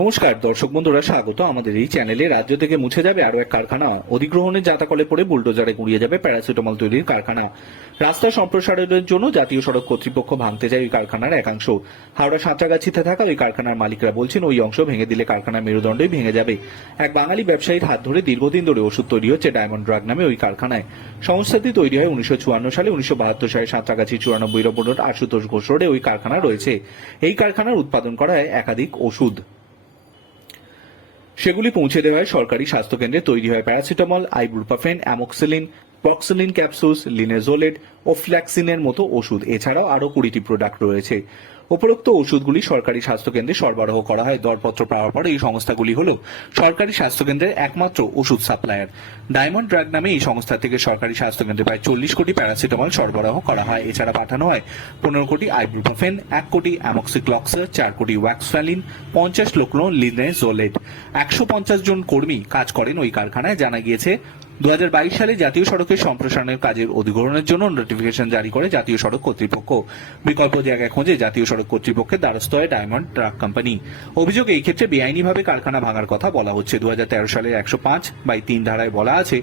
নমস্কার, দর্শক বন্ধুরা, স্বাগত। আমাদের এই চ্যানেলে রাজ্য থেকে মুছে যাবে আরও এক কারখানা। অধিগ্রহণের জাতাকলে পড়ে বুলডোজারে গুড়িয়ে যাবে প্যারাসিটামল তৈরির কারখানা। রাস্তা সম্প্রসারণের জন্য জাতীয় সড়ক কর্তৃপক্ষ ভাঙতে যায় ওই কারখানার একাংশ। হাওড়া সাঁতরাগাছিতে থাকা ওই কারখানার মালিকরা বলছেন, ওই অংশ ভেঙে দিলে কারখানার মেরুদণ্ডই ভেঙে যাবে। এক বাঙালি ব্যবসায়ীর হাত ধরে দীর্ঘদিন ধরে ওষুধ তৈরি হচ্ছে ডায়মন্ড ড্রাগ নামে ওই কারখানায়। সংস্থাটি তৈরি হয় উনিশশো চুয়ান্ন সালে, উনিশশো বাহাত্তর সালে সাঁতরাগাছি চুরানব্বই রোড আশুতোষ ঘোষ রোডে ওই কারখানা রয়েছে। এই কারখানার উৎপাদন করা হয় একাধিক ওষুধ। সেগুলি পৌঁছে দেওয়া হয় সরকারি স্বাস্থ্যকেন্দ্রে তৈরি হয় প্যারাসিটামল আইব্রুপাফেন অ্যামোক্সিলিন প্রক্সিলিন ক্যাপসুলস লিনেজোলেট ও ফ্ল্যাক্সিনের মতো ওষুধ। এছাড়াও আরও কুড়িটি প্রোডাক্ট রয়েছে। উপরোক্ত ওষুধগুলি সরকারি স্বাস্থ্যকেন্দ্রে সরবরাহ করা হয়। দরপত্র পাওয়ার পরে এই সংস্থাগুলি হল সরকারি স্বাস্থ্যকেন্দ্রের একমাত্র ওষুধ সাপ্লায়ার। ডায়মন্ড ড্রাগ নামে এই সংস্থা থেকে সরকারি স্বাস্থ্যকেন্দ্রে প্রায় চল্লিশ কোটি প্যারাসিটামল সরবরাহ করা হয়। এছাড়া পাঠানো হয় পনেরো কোটি আইব্রুপ্রোফেন এক কোটি অ্যামক্সিক্লক্সার, চার কোটি ওয়াক্সফ্যালিন, পঞ্চাশ লোকন লিনেজোলেট। একশো পঞ্চাশ জন কর্মী কাজ করেন ওই কারখানায়। জানা গিয়েছে দু হাজার বাইশ সালে জাতীয় সড়কের সম্প্রসারণের কাজের অধিগ্রহণের জন্য নোটিফিকেশন জারি করে জাতীয় সড়ক কর্তৃপক্ষ। বিকল্প জায়গায় খোঁজে জাতীয় সড়ক কর্তৃপক্ষের দ্বারস্থ হয় ডায়মন্ড ট্রাক কোম্পানি। অভিযোগ এই ক্ষেত্রে বেআইনিভাবে কারখানা ভাঙার কথা বলা হচ্ছে। দু হাজার তেরো সালের একশো পাঁচ বাই তিন ধারায় বলা আছে,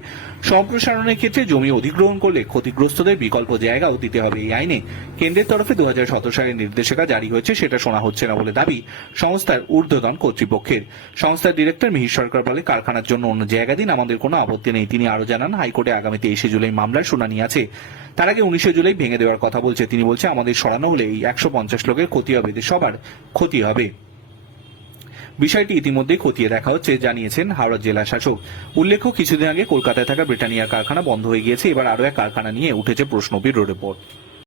সম্প্রসারণের ক্ষেত্রে জমি অধিগ্রহণ করলে ক্ষতিগ্রস্তদের বিকল্প জায়গাও দিতে হবে এই আইনে। কেন্দ্রের তরফে দু হাজার সতেরো সালের নির্দেশিকা জারি হয়েছে, সেটা শোনা হচ্ছে না বলে দাবি সংস্থার ঊর্ধ্বতন কর্তৃপক্ষের। সংস্থার ডিরেক্টর মিহির সরকার বলে, কারখানার জন্য অন্য জায়গা দিন আমাদের কোনো আপত্তি নেই। তিনি আরও জানান, হাইকোর্টে আগামী তেইশে জুলাই মামলার শুনানি আছে। তার আগে উনিশে জুলাই ভেঙে দেওয়ার কথা বলছে। তিনি বলছে, আমাদের সরানো হলে এই একশো পঞ্চাশ লোকের ক্ষতি হবে সবার ক্ষতি হবে। বিষয়টি ইতিমধ্যে খতিয়ে দেখা হচ্ছে, জানিয়েছেন হাওড়া জেলা শাসক। উল্লেখ্য, কিছুদিন আগে কলকাতায় থাকা ব্রিটানিয়ার কারখানা বন্ধ হয়ে গিয়েছে। এবার আরও এক কারখানা নিয়ে উঠেছে প্রশ্ন ব্যুরো রিপোর্ট।